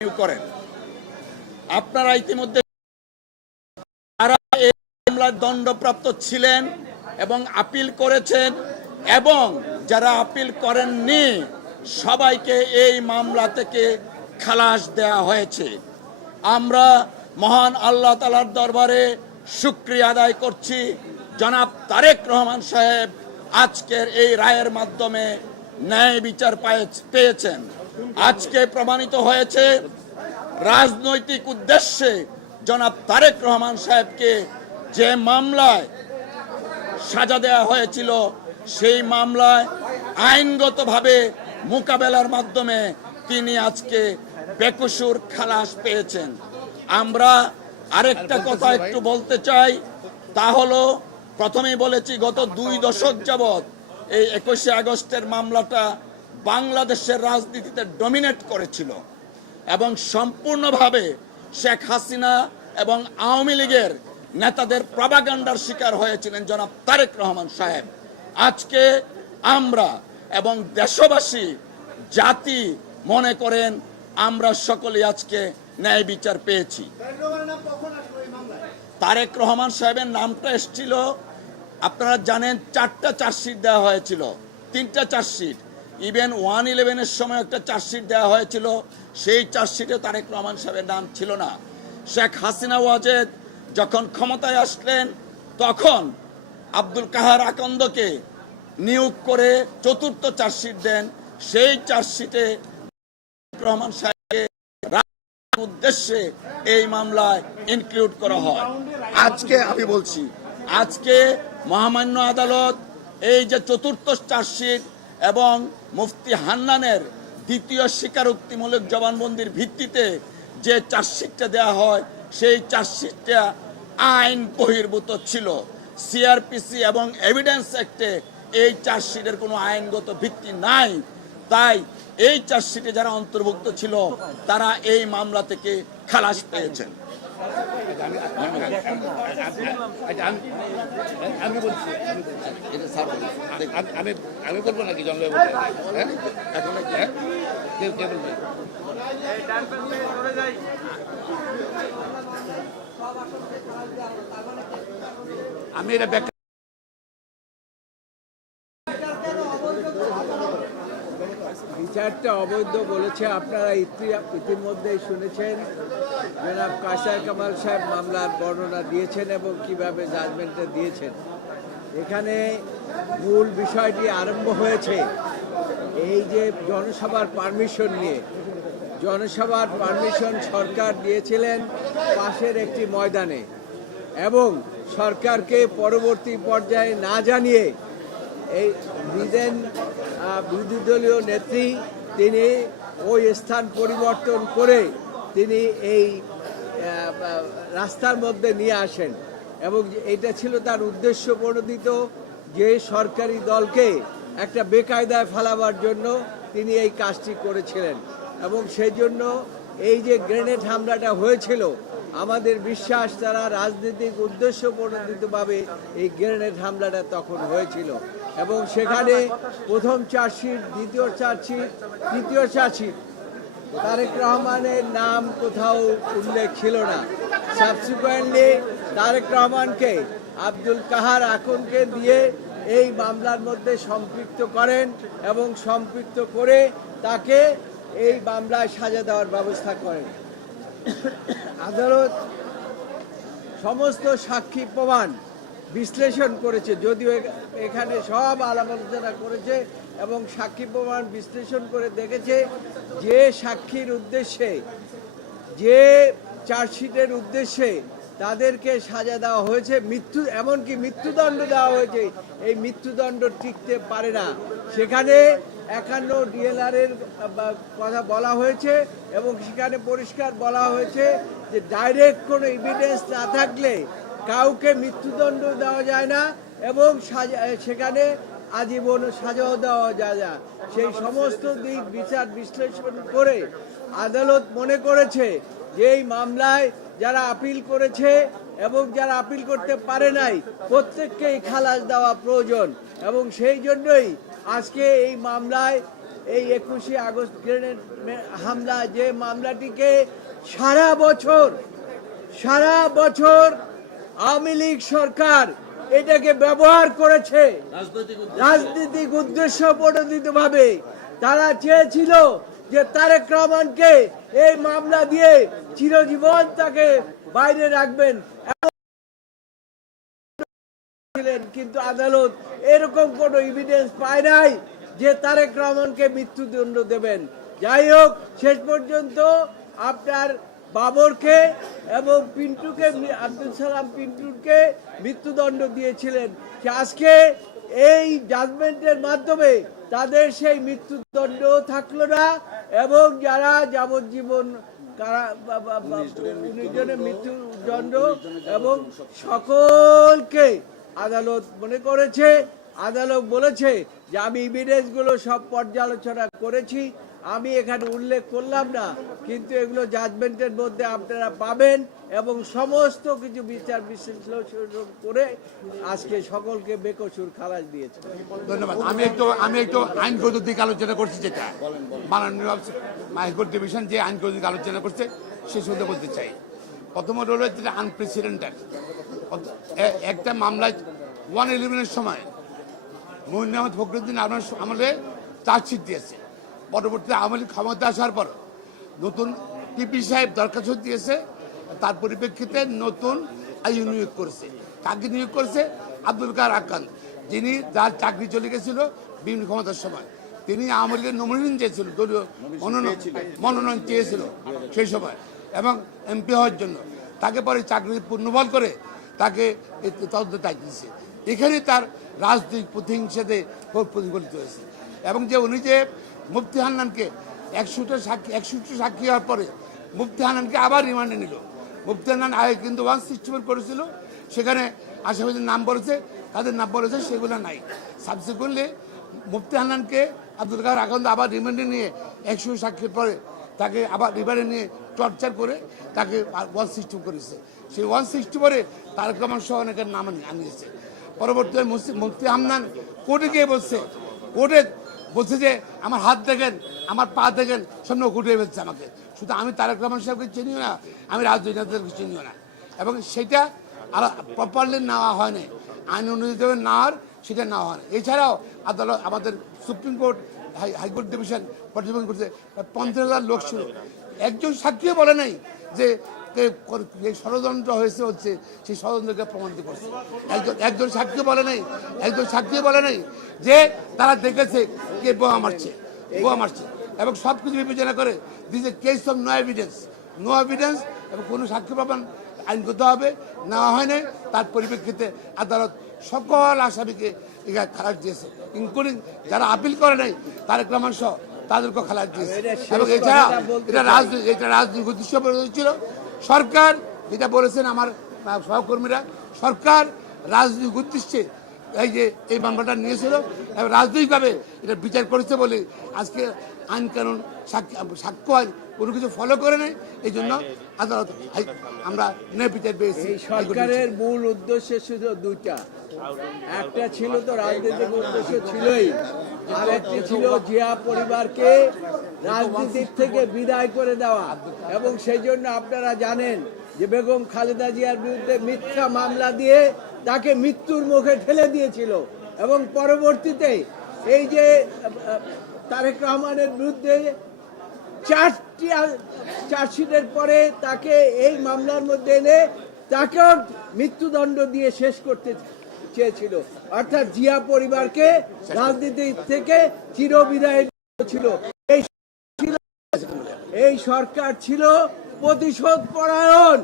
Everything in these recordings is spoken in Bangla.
করেন। আপনারা ইতিমধ্যে যারা এই মামলায় দণ্ডপ্রাপ্ত ছিলেন এবং আপিল করেছেন এবং যারা আপিল করেননি সবাইকে এই মামলা থেকে খালাস দেয়া হয়েছে। আমরা মহান আল্লাহ তাআলার দরবারে শুকরিয়া আদায় করছি। জনাব তারেক রহমান সাহেব আজকের এই রায়ের মাধ্যমে ন্যায় বিচার পেয়েছেন। আজকে প্রমাণিত হয়েছে রাজনৈতিক উদ্দেশ্যে জনাব তারেক রহমান সাহেবকে যে মামলায় সাজা দেওয়া হয়েছিল সেই মামলায় আইনগতভাবে মোকাবেলার মাধ্যমে তিনি আজকে বেকসুর খালাস পেয়েছেন। আমরা আরেকটা কথা একটু বলতে চাই, তা হলো প্রথমেই বলেছি গত 2 দশক যাবৎ এই 21শে আগস্টের মামলাটা বাংলাদেশের রাজনীতিতে ডমিনেট করেছিল এবং সম্পূর্ণভাবে শেখ হাসিনা এবং আওয়ামী লীগের নেতাদের প্রপাগান্ডার শিকার হয়েছিলেন জনাব তারেক রহমান সাহেব। আজকে আমরা এবং দেশবাসী জাতি মনে করেন আমরা সকলেই আজকে ন্যায় বিচার পেয়েছি। তারেক রহমান সাহেবের নামটা এসেছিল, আপনারা জানেন 4টা চার্জশিট দেওয়া হয়েছিল, 3টা চার্জশিট, ইভেন 111-এর সময় একটা চার্জশিট দেওয়া হয়েছিল, সেই চার্জশিটে তারেক রহমান সাহেবের নাম ছিল না। শেখ হাসিনা ওয়াজেদ যখন ক্ষমতায় আসলেন তখন আব্দুল কাহার আকন্দকে নিয়োগ করে 4র্থ চার্জশিট দেন, সেই চার্জশিটে রহমান সাহেবকে উদ্দেশ্যে এই মামলায় ইনক্লুড করা হয়। আজকে আমি বলছি, আজকে মহামান্য আদালত এই যে 4র্থ চার্জশিট এবং মুফতি হান্নানের 2য় স্বীকারোক্তিমূলক জবানবন্দির ভিত্তিতে যে চার্জশিটটা দেওয়া হয় সেই চার্জশিটটা আইন বহির্ভূত ছিল। সিআরপিসি এবং এভিডেন্স অ্যাক্টে এই চার্জশিটের কোনো আইনগত ভিত্তি নাই। তাই এই চার্জশিটে যারা অন্তর্ভুক্ত ছিল তারা এই মামলা থেকে খালাস পেয়েছেন। আমি বলবো নাকি আমি এটা বিচারটা অবৈধ বলেছে। আপনারা ইতিমধ্যেই শুনেছেন জনাব কায়সার কামাল সাহেব মামলার বর্ণনা দিয়েছেন এবং কিভাবে জাজমেন্টে দিয়েছেন। এখানে মূল বিষয়টি আরম্ভ হয়েছে এই যে জনসভার পারমিশন নিয়ে। জনসভার পারমিশন সরকার দিয়েছিলেন পাশের একটি ময়দানে এবং সরকারকে পরবর্তী পর্যায়ে না জানিয়ে এই বিরোধী দলীয় নেত্রী তিনি ওই স্থান পরিবর্তন করে তিনি এই রাস্তার মধ্যে নিয়ে আসেন এবং এটা ছিল তার উদ্দেশ্য প্রণোদিত যে সরকারি দলকে একটা বেকায়দায় ফেলাবার জন্য তিনি এই কাজটি করেছিলেন এবং সেই জন্য এই যে গ্রেনেড হামলাটা হয়েছিল আমাদের বিশ্বাস তারা রাজনৈতিক উদ্দেশ্য প্রণোদিতভাবে এই গ্রেনেড হামলাটা তখন হয়েছিল এবং সেখানে প্রথম চার্জশিট, 2য় চার্জশিট, 3য় চার্জশিট তারেক রহমানের নাম কোথাও উল্লেখ ছিল না। সাবসিকুয়েন্টলি তারেক রহমানকে আব্দুল কাহার আকনকে দিয়ে এই মামলার মধ্যে সম্পৃক্ত করেন এবং সম্পৃক্ত করে তাকে এই মামলায় সাজা দেওয়ার ব্যবস্থা করেন। আদালত সমস্ত সাক্ষী প্রমাণ বিশ্লেষণ করেছে, যদিও এখানে সব আলাপ আলোচনা করেছে এবং সাক্ষী প্রমাণ বিশ্লেষণ করে দেখেছে যে সাক্ষীর উদ্দেশ্যে, যে চার্জশিটের উদ্দেশ্যে তাদেরকে সাজা দেওয়া হয়েছে, এমনকি মৃত্যুদণ্ড দেওয়া হয়েছে, এই মৃত্যুদণ্ড টিকতে পারে না। সেখানে 51 ডিএলআর-এর কথা বলা হয়েছে এবং সেখানে পরিষ্কার বলা হয়েছে যে ডাইরেক্ট কোনো এভিডেন্স না থাকলে কাউকে মৃত্যুদণ্ড দেওয়া যায় না এবং সেখানে আজীবন সাজাও দেওয়া যায় না। সেই সমস্ত দিক বিচার বিশ্লেষণ করে আদালত মনে করেছে যে এই মামলায় যারা আপিল করেছে এবং যারা আপিল করতে পারে নাই প্রত্যেককেই খালাস দেওয়া প্রয়োজন এবং সেই জন্যই আজকে এই মামলায় এই 21শে আগস্ট গ্রেনেড হামলা, যে মামলাটিকে সারা বছর আওয়ামী লীগ সরকার এটাকে ব্যবহার করেছে রাজনৈতিক উদ্দেশ্য প্রণোদিত ভাবে। তারা চেয়েছিল যে তারেক রহমানকে এই মামলা দিয়ে চিরজীবন তাকে বাইরে রাখবেন, কিন্তু আদালত এরকম কোন এভিডেন্স পায় নাই যে তারেক রহমানকে মৃত্যুদণ্ড দেবেন। যাই হোক, শেষ পর্যন্ত আপনার বাবরকে এবং পিন্টুকে, আব্দুল সালাম পিন্টুকে মৃত্যুদণ্ড দিয়েছিলেন। আজকে এই জাজমেন্টের মাধ্যমে তাদের সেই মৃত্যুদণ্ড থাকলো না, এবং যারা যাবজ্জীবন 19 জনের মৃত্যুদণ্ড, এবং সকলকে আদালত মনে করেছে, আদালত বলেছে যে আমি এভিডেন্স গুলো সব পর্যালোচনা করেছি, আমি এখানে উল্লেখ করলাম না, কিন্তু এগুলো জাজমেন্টের মধ্যে আপনারা পাবেন, এবং সমস্ত কিছু বিচার বিশ্লেষণ করে আজকে সকলকে বেকসুর খালাস দিয়েছে। ধন্যবাদ। আমি একটু আইনগত দিক আলোচনা করছি, যেটা মাননীয় হাইকোর্ট ডিভিশন যে আইনগত দিক আলোচনা করছে সে শুধু বলতে চাই। প্রথমত হলো যেটা আনপ্রেসিডেন্টেড একটা মামলায় 111-এর সময় মঈন আহমেদ ফখরুদ্দিন আমলে চার্জশিট দিয়েছে। পরবর্তীতে আওয়ামী লীগ ক্ষমতা আসার পর নতুন পিপি সাহেব দরখাস্ত দিয়েছে, তার পরিপ্রেক্ষিতে নতুন আইন নিয়োগ করেছে। কাকে নিয়োগ করেছে? আব্দুল কাদের আক্কান, যিনি যার চাকরি চলে গেছিল বিভিন্ন ক্ষমতার সময়। তিনি আওয়ামী লীগের নমিনেশন চেয়েছিল, দলীয় মনোনয়ন চেয়েছিল সেই সময়, এবং এমপি হওয়ার জন্য। তাকে পরে চাকরি পুনর্বহাল করে তাকে তদন্ত দায়িত্ব দিয়েছে। এখানে তার রাজনৈতিক প্রতিহিংসাতে প্রতিফলিত হয়েছে। এবং যে উনি যে মুফতি হান্নানকে 100টা সাক্ষী হওয়ার পরে মুফতি হান্নানকে আবার রিমান্ডে নিল। মুফতি হান্নান আগে কিন্তু 161 করেছিল, সেখানে আসামিদের নাম বলেছে, তাদের নাম বলেছে, সেগুলো নাই। সাবসিকুয়েন্টলি মুফতি হান্নানকে আব্দুল কাদের আক্কান আবার রিমান্ডে নিয়ে 100 সাক্ষীর পরে তাকে আবার রিমান্ডে নিয়ে টর্চার করে তাকে 160 করেছে। সেই 160 পরে তারেক রহমান সহ অনেকের নাম আনিয়েছে। পরবর্তীতে মুফতি হান্নান কোর্টে গিয়ে কোর্টে বলছে যে আমার হাত দেখেন, আমার পা দেখেন, সামনে ঘুরিয়ে ফেলছে আমাকে। শুধু আমি তারেক রহমান সাহেবকে চিনিও না, আমি রাজনীতিকে চিনিও না, এবং সেটা প্রপারলি নেওয়া হয়নি, আইন অনুযায়ী নেওয়ার সেটা নেওয়া হয় না। এছাড়াও আদালত, আমাদের সুপ্রিম কোর্ট, হাইকোর্ট ডিভিশন পর্যবেক্ষণ করছে 50,000 লোক ছিল, একজন সাক্ষীও বলে নাই যে ষড়যন্ত্র হচ্ছে সেই ষড়যন্ত্রকে প্রমাণিত করছে। একজন সাক্ষী বলে নাই যে তারা দেখেছে কে বোমা মারছে, এবং সবকিছু বিবেচনা করে this a case of no evidence, এবং কোনো সাক্ষী প্রমাণ আইনগত হবে নেওয়া হয় নাই। তার পরিপ্রেক্ষিতে আদালত সকল আসামিকে খালাস দিয়েছে, ইনক্লুডিং যারা আপিল করে নাই তারেক রহমান সহ তাদেরকেও খালাস দিয়েছে। এবং এছাড়া এটা রাজনৈতিক উদ্দেশ্য ছিল। সরকার যেটা বলেছেন আমার সহকর্মীরা, সরকার রাজনৈতিক উদ্দেশ্যে এই মামলাটা নিয়েছিল, এবং রাজনৈতিকভাবে এটা বিচার করেছে বলে আজকে আইন কানুন সাক্ষ্য আইন কোনো কিছু ফলো করে নেই। এই জন্য আদালত আমরা ন্যায় বিচার পেয়েছি। সরকারের মূল উদ্দেশ্য ছিল দুইটা, একটা ছিল তো রাজনৈতিক উদ্দেশ্য ছিলই, আর একটি ছিল জিয়া পরিবারকে রাজনীতির থেকে বিদায় করে দেওয়া। এবং সেই জন্য আপনারা জানেন যে বেগম খালেদা জিয়ার বিরুদ্ধে মিথ্যা মামলা দিয়ে তাকে মৃত্যুর মুখে ঠেলে দিয়েছিল, এবং পরবর্তীতে এই যে তারেক রহমানের বিরুদ্ধে 4টি চার্জশিটের পরে তাকে এই মামলার মধ্যে এনে তাকেও মৃত্যুদণ্ড দিয়ে শেষ করতে চেয়েছিল, অর্থাৎ জিয়া পরিবারকে রাজনীতি থেকে চিরবিদায় ছিল। এই সরকার ছিল প্রতিশোধ পরায়ণ,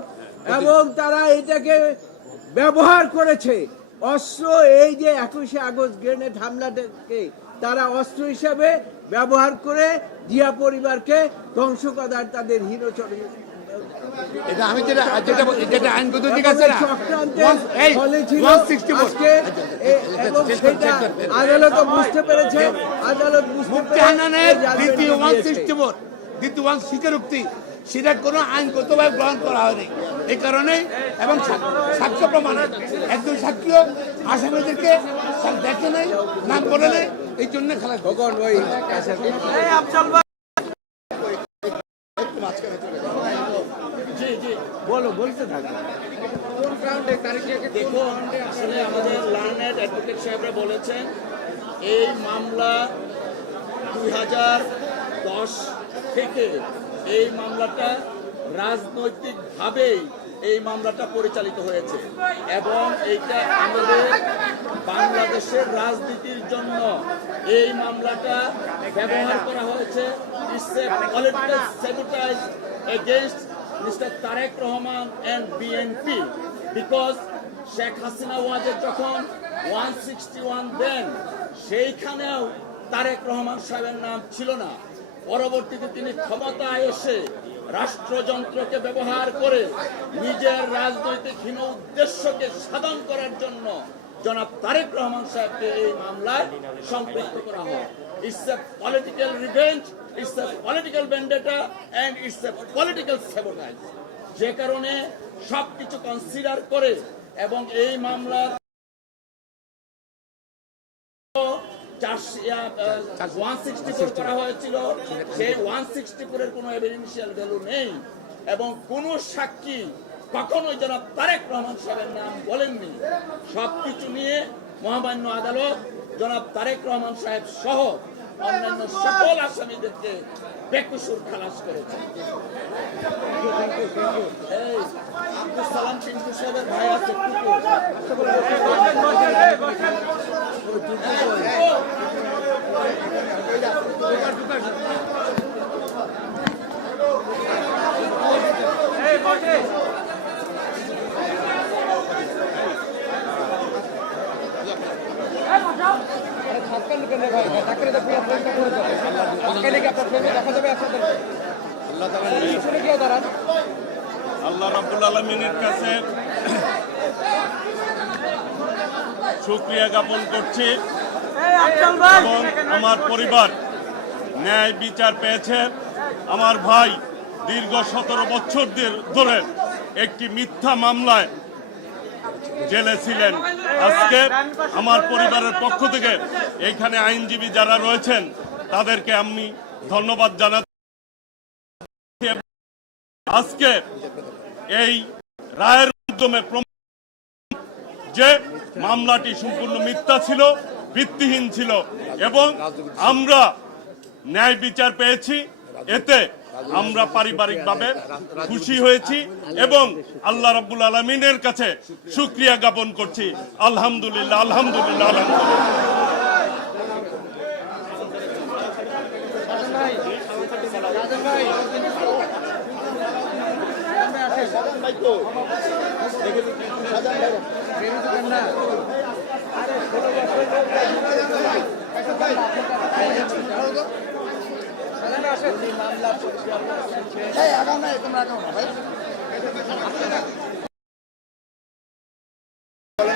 এবং তারা এটাকে ব্যবহার করেছে অস্ত্র। এই যে 21শে আগস্ট গ্রেনেড হামলাটাকে তারা অস্ত্র হিসাবে ব্যবহার করে জিয়া পরিবারকে ধ্বংস করার তাদের হীনচরে এটা আমি যেটা আইনগত দিক আছে না, আদালত বুঝতে পেরেছে, আদালত বুঝতে দ্বিতীয় স্বীকারোক্তি সেটা কোনো আইনগতভাবে গ্রহণ করা হয়নি। এই কারণে, এবং সাক্ষ্য প্রমাণে একজন সাক্ষীও আসামিদেরকে দেখে নেই, নাম বলে নেই, এই জন্য খালাস দিয়েছে। তখন ওই জি জি বলো বলতে থাকো কোন গ্রাউন্ডে দেখুন, আসলে আমাদের লার্নেড অ্যাডভোকেট সাহেবরা বলেছেন এই মামলা 2010 থেকে এই মামলাটা রাজনৈতিকভাবেই এই মামলাটা পরিচালিত হয়েছে এবং এইটা আমাদের বাংলাদেশের রাজনীতির জন্য এই মামলাটা ব্যবহার করা হয়েছে। It's a political sabotage against mister Tarek Rahman and BNP because Sheikh Hasina ওয়াজের যখন 161 দেন সেইখানেও তারেক রহমান সাহেবের নাম ছিল না। পরবর্তীতে তিনি ক্ষমতায় এসে রাষ্ট্রযন্ত্রকে ব্যবহার করে নিজের রাজনৈতিক হীন উদ্দেশ্যকে সাধন করার জন্য জনাব তারেক রহমান সাহেবকে এই মামলায় সম্পৃক্ত করা হয়। It's a political revenge, it's a political vendetta and it's a political sabotage. যে কারণে সবকিছু কনসিডার করে এবং এই মামলার 164 করা হয়েছিল, সেই 164 এর কোনো এভিডেন্সিয়াল ভ্যালু নেই এবং কোনো সাক্ষী কখনোই জনাব তারেক রহমান সাহেবের নাম বলেননি। সবকিছু নিয়ে মহামান্য আদালত জনাব তারেক রহমান সাহেব সহ অন্যান্য সকল আসামিদেরকে বেকসুর খালাস করেছে। এই আব্দুল সালাম পিন্টু সাহেবের ভাই আছে আল্লাহ রাব্বুল আলামিনের কাছে শুকরিয়া জ্ঞাপন করছি এবং আমার পরিবার ন্যায় বিচার পেয়েছে। আমার ভাই দীর্ঘ 17 বছর ধরে একটি মিথ্যা মামলায় জেলে ছিলেন। আজকে আমার পরিবারের পক্ষ থেকে এখানে আইনজীবী যারা রয়েছেন তাদেরকে আমি ধন্যবাদ জানাচ্ছি। আজকে এই রায়ের মাধ্যমে যে মামলাটি সম্পূর্ণ মিথ্যা ছিল, ভিত্তিহীন ছিল এবং আমরা ন্যায় বিচার পেয়েছি। এতে আমরা পারিবারিকভাবে খুশি হয়েছি এবং আল্লাহ রাব্বুল আলামিনের কাছে শুকরিয়া জ্ঞাপন করছি। আলহামদুলিল্লাহ, আলহামদুলিল্লাহ, আলহামদুলিল্লাহ।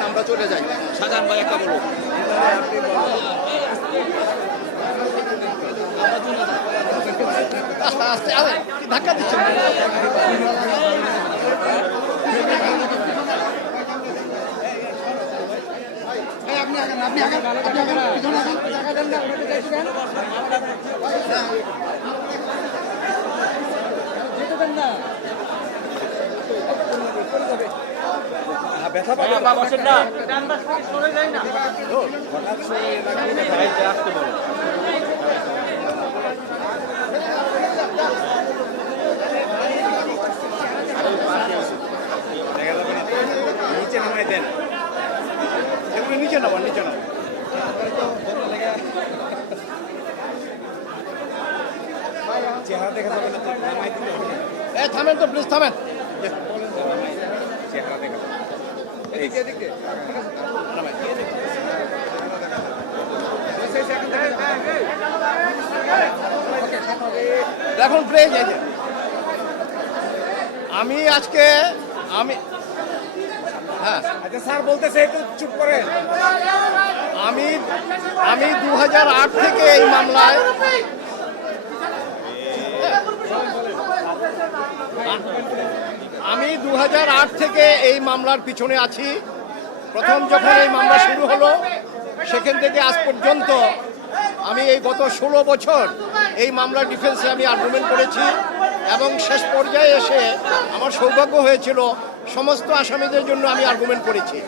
আমরা চলে যাই। সাজান ভাই একটা বলুন। ধাক্কা দিচ্ছেন। আপনি ব্যথা বসেন না, সরে যায় না, হঠাৎ আসতে বলো। নিচে নামাই দেন, নিচে নামান, নিচে নামান। চেহারা দেখা যাবে না, নামাই দিতে হবে। থামেন তো, প্লিজ থামেন। চেহারা দেখা যাবে। দেখুন প্লিজ, আমি আজকে হ্যাঁ আচ্ছা স্যার বলতেছে একটু চুপ করে। আমি 2008 থেকে এই মামলায় আমি 2008 থেকে এই মামলার পিছনে আছি। প্রথম যখন এই মামলা শুরু হলো সেখান থেকে আজ পর্যন্ত আমি এই গত 16 বছর এই মামলার ডিফেন্সে আমি আর্গুমেন্ট করেছি এবং শেষ পর্যায়ে এসে আমার সৌভাগ্য হয়েছিল সমস্ত আসামিদের জন্য আমি আর্গুমেন্ট করেছি।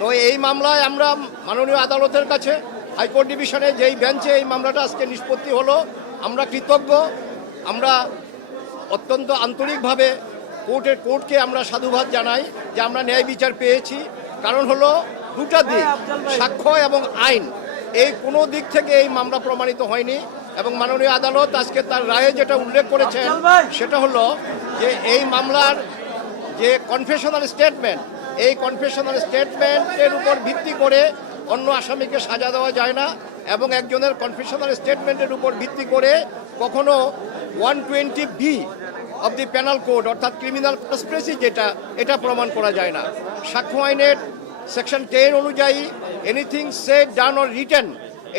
তো এই মামলায় আমরা মাননীয় আদালতের কাছে হাইকোর্ট ডিভিশনে যেই বেঞ্চে এই মামলাটা আজকে নিষ্পত্তি হলো আমরা কৃতজ্ঞ। আমরা অত্যন্ত আন্তরিকভাবে কোর্টকে আমরা সাধুবাদ জানাই যে আমরা ন্যায় বিচার পেয়েছি। কারণ হলো দুটা দিক, সাক্ষ্য এবং আইন, এই কোনো দিক থেকে এই মামলা প্রমাণিত হয়নি। এবং মাননীয় আদালত আজকে তার রায়ে যেটা উল্লেখ করেছেন সেটা হলো যে এই মামলার যে কনফেশনাল স্টেটমেন্ট, এই কনফেশনাল স্টেটমেন্টের উপর ভিত্তি করে অন্য আসামিকে সাজা দেওয়া যায় না এবং একজনের কনফেশনাল স্টেটমেন্টের উপর ভিত্তি করে কখনো 120B of the penal code অর্থাৎ ক্রিমিনাল কনস্পিরেসি যেটা, এটা প্রমাণ করা যায় না। সাক্ষ্য আইনের সেকশন 10 অনুযায়ী anything said done or written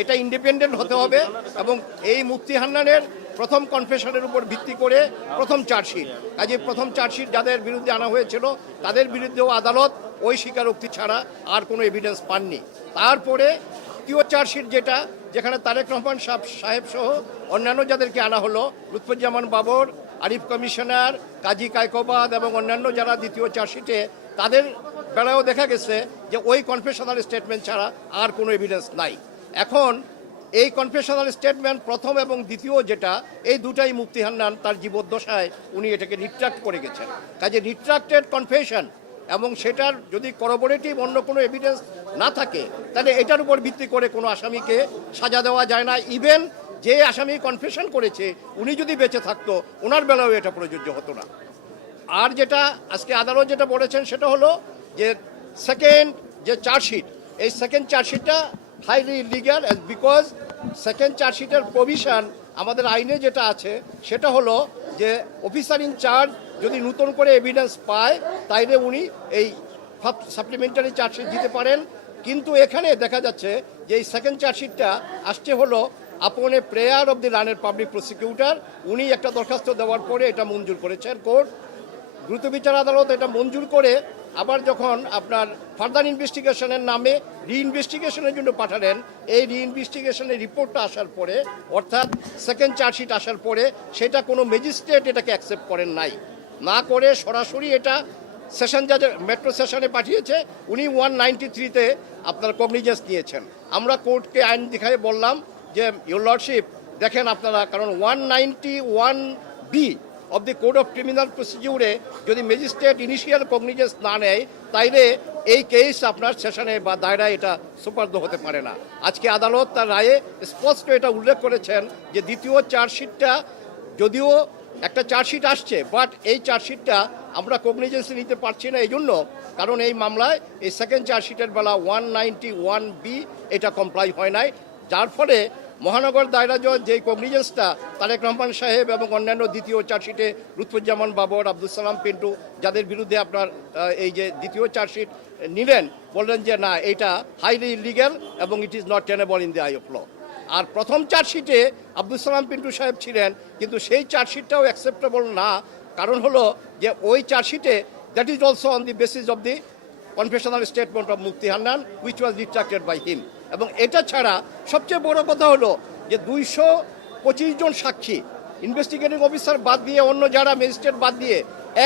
এটা ইন্ডিপেন্ডেন্ট হতে হবে এবং এই মুফতি হান্নানের প্রথম কনফেশনের উপর ভিত্তি করে প্রথম চার্জশিট, কাজে প্রথম চার্জশিট যাদের বিরুদ্ধে আনা হয়েছিল তাদের বিরুদ্ধেও আদালত ওই স্বীকারোক্তি ছাড়া আর কোনো এভিডেন্স পাননি। তারপরে দ্বিতীয় চার্জশিট যেটা, যেখানে তারেক রহমান সাহেব সহ অন্যান্য যাদেরকে আনা হলো, লুৎফুজ্জামান বাবর, আরিফ কমিশনার, কাজী কায়কোবাদ এবং অন্যান্য যারা দ্বিতীয় চার্জশিটে, তাদের বেলায়ও দেখা গেছে যে ওই কনফেশনাল স্টেটমেন্ট ছাড়া আর কোনো এভিডেন্স নাই। এখন এই কনফেশনাল স্টেটমেন্ট প্রথম এবং দ্বিতীয় যেটা, এই দুটাই মুফতি হান্নান তার জীবদ্দশায় উনি এটাকে রিট্রাক্ট করে গেছেন। কাজে রিট্রাক্টেড কনফেশন এবং সেটার যদি করবোরেটিভ অন্য কোনো এভিডেন্স না থাকে তাহলে এটার উপর ভিত্তি করে কোনো আসামিকে সাজা দেওয়া যায় না। ইভেন যে আসামি কনফেশন করেছে উনি যদি বেঁচে থাকতো ওনার বেলাও এটা প্রযোজ্য হতো না। আর যেটা আজকে আদালত যেটা বলেছেন সেটা হলো যে সেকেন্ড যে চার্জশিট, এই সেকেন্ড চার্জশিটটা হাইলি ইলিগাল বিকজ সেকেন্ড চার্জশিটের প্রভিশন আমাদের আইনে যেটা আছে সেটা হলো যে অফিসার ইন চার্জ যদি নতুন করে এভিডেন্স পায় তাইলে উনি এই সাপ্লিমেন্টারি চার্জশিট দিতে পারেন। কিন্তু এখানে দেখা যাচ্ছে যে এই সেকেন্ড চার্জশিটটা আসছে হলো আপন a prayer of the learned public prosecutor, উনি একটা দরখাস্ত দেওয়ার পরে এটা মঞ্জুর করেছেন কোর্ট। দ্রুত বিচার আদালত এটা মঞ্জুর করে আবার যখন আপনার ফার্দার ইনভেস্টিগেশনের নামে রিইনভেস্টিগেশনের জন্য পাঠালেন, এই রিইনভেস্টিগেশনের রিপোর্টটা আসার পরে অর্থাৎ সেকেন্ড চার্জশিট আসার পরে সেটা কোনো ম্যাজিস্ট্রেট এটাকে অ্যাকসেপ্ট করেন নাই, না করে সরাসরি এটা সেশন জাজের মেট্রো সেশনে পাঠিয়েছে। উনি 193-তে আপনার কগনিজেন্স নিয়েছেন। আমরা কোর্টকে আইন দেখায় বললাম যে ইউর লর্ডশিপ দেখেন আপনারা, কারণ 191B of the code of criminal প্রসিডিউরে যদি ম্যাজিস্ট্রেট ইনিশিয়াল কগনিজেন্স না নেয় তাইলে এই কেস আপনার সেশনে বা দায়রায় এটা সুপার্দ হতে পারে না। আজকে আদালত তার রায়ে স্পষ্ট এটা উল্লেখ করেছেন যে দ্বিতীয় চার্জশিটটা যদিও একটা চার্জশিট আসছে, বাট এই চার্জশিটটা আমরা কগনিজেন্সে নিতে পারছি না এই জন্য কারণ এই মামলায় এই সেকেন্ড চার্জশিটের বেলা 191B এটা কমপ্লাই হয় নাই, যার ফলে মহানগর দায়রা জজ যেই কগনিজেন্সটা তারেক রহমান সাহেব এবং অন্যান্য দ্বিতীয় চার্জশিটে লুৎফুজ্জামান বাবর, আব্দুল সালাম পিন্টু যাদের বিরুদ্ধে আপনার এই যে দ্বিতীয় চার্জশিট নিলেন, বললেন যে না এটা হাইলি ইলিগ্যাল এবং it is not tenable in the eye of law. আর প্রথম চার্জশিটে আব্দুল সালাম পিন্টু সাহেব ছিলেন, কিন্তু সেই চার্জশিটটাও অ্যাকসেপ্টেবল না, কারণ হলো যে ওই চার্জশিটে that is also on the basis of the confessional statement of Mufti Hannan which was retracted by him. এবং এটা ছাড়া সবচেয়ে বড় কথা হলো যে 225 জন সাক্ষী, ইনভেস্টিগেটিং অফিসার বাদ দিয়ে অন্য যারা ম্যাজিস্ট্রেট বাদ দিয়ে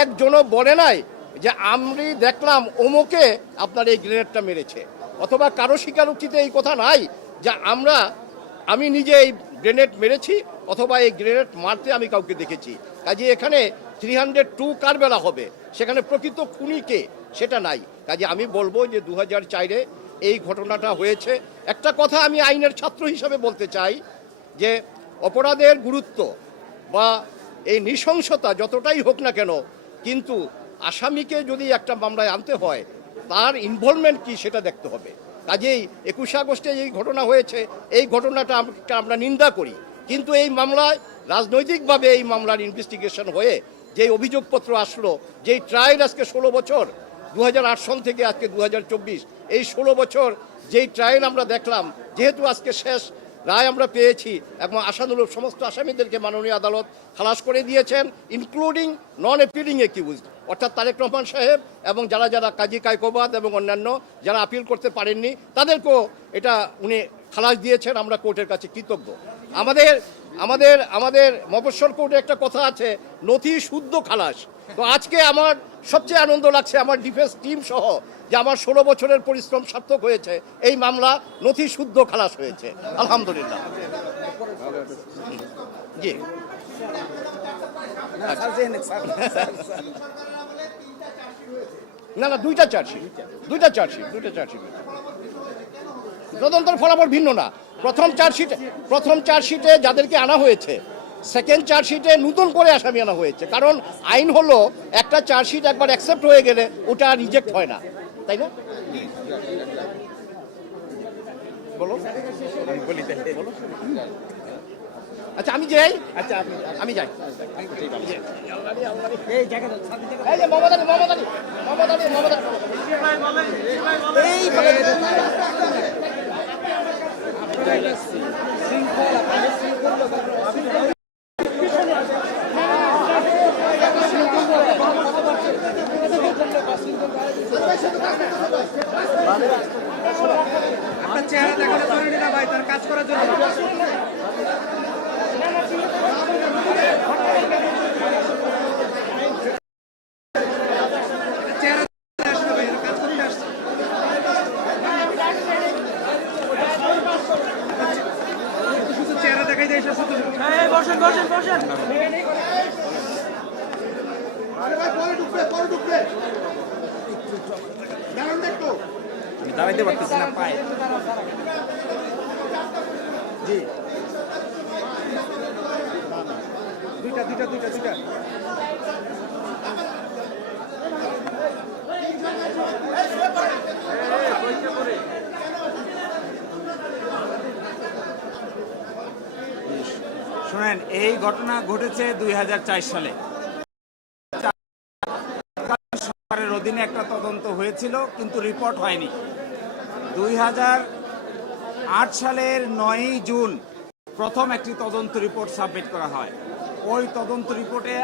একজনও বলে নাই যে আমি দেখলাম ওমোকে আপনার এই গ্রেনেডটা মেরেছে, অথবা কারো স্বীকারোক্তিতে এই কথা নাই যে আমি নিজে এই গ্রেনেড মেরেছি অথবা এই গ্রেনেড মারতে আমি কাউকে দেখেছি। কাজে এখানে 302 কার বেলা হবে, সেখানে প্রকৃত খুনিকে সেটা নাই। কাজে আমি বলবো যে 2004-এ এই ঘটনাটা হয়েছে। একটা কথা আমি আইনের ছাত্র হিসাবে বলতে চাই যে অপরাধের গুরুত্ব বা এই নৃশংসতা যতটাই হোক না কেন, কিন্তু আসামিকে যদি একটা মামলায় আনতে হয় তার ইনভলভমেন্ট কি সেটা দেখতে হবে। কাজেই 21 আগস্টে এই ঘটনা হয়েছে, এই ঘটনাটা আমরা নিন্দা করি, কিন্তু এই মামলায় রাজনৈতিকভাবে এই মামলার ইনভেস্টিগেশন হয়ে যেই অভিযোগপত্র আসলো, যেই ট্রায়াল আজকে 16 বছর 2008 সন থেকে আজকে 2024, এই 16 বছর যেই ট্রায়াল আমরা দেখলাম, যেহেতু আজকে শেষ রায় আমরা পেয়েছি এবং আশানুরূপ সমস্ত আসামিদেরকে মাননীয় আদালত খালাস করে দিয়েছেন, ইনক্লুডিং নন অ্যাপিলিং অ্যাকিউজড অর্থাৎ তারেক রহমান সাহেব এবং যারা যারা কাজী কায়কোবাদ এবং অন্যান্য যারা আপিল করতে পারেননি তাদেরকেও এটা উনি খালাস দিয়েছেন। আমরা কোর্টের কাছে কৃতজ্ঞ। আমাদের আমাদের আমাদের মফস্বল কোর্টে একটা কথা আছে, নথি শুদ্ধ খালাস। তো আজকে আমার সবচেয়ে আনন্দ লাগছে আমার ডিফেন্স টিম সহ যে আমার 16 বছরের পরিশ্রম সার্থক হয়েছে, এই মামলা নথি শুদ্ধ খালাস হয়েছে আলহামদুলিল্লাহ। জি না না, দুইটা চার্জশিট তদন্তের ফলাফল ভিন্ন না। প্রথম চার্জশিটে যাদেরকে আনা হয়েছে, সেকেন্ড চার্জশিটে নতুন করে আসামি আনা হয়েছে। কারণ আইন হলো একটা চার্জশিট একবার অ্যাকসেপ্ট হয়ে গেলে ওটা রিজেক্ট হয় না, তাই না? বলো বলো। আচ্ছা আমি যাই, আমি যাই। এই যে মোহাম্মদ আলী আপনার চেহারা দেখানো জরুরি না ভাই, তার কাজ করার জন্য। চেহারা দেখাই দেয় বসেন বসেন বসেন। দাঁড়াইতে পারতেছি না পায়ে। জি দুইটা শোনেন, এই ঘটনা ঘটেছে 2004 সালে। সরকারের অধীনে একটা তদন্ত হয়েছিল কিন্তু রিপোর্ট হয়নি। 2008 সালের 9 জুন প্রথম একটি তদন্ত রিপোর্ট সাবমিট করা হয়। ওই তদন্ত রিপোর্টে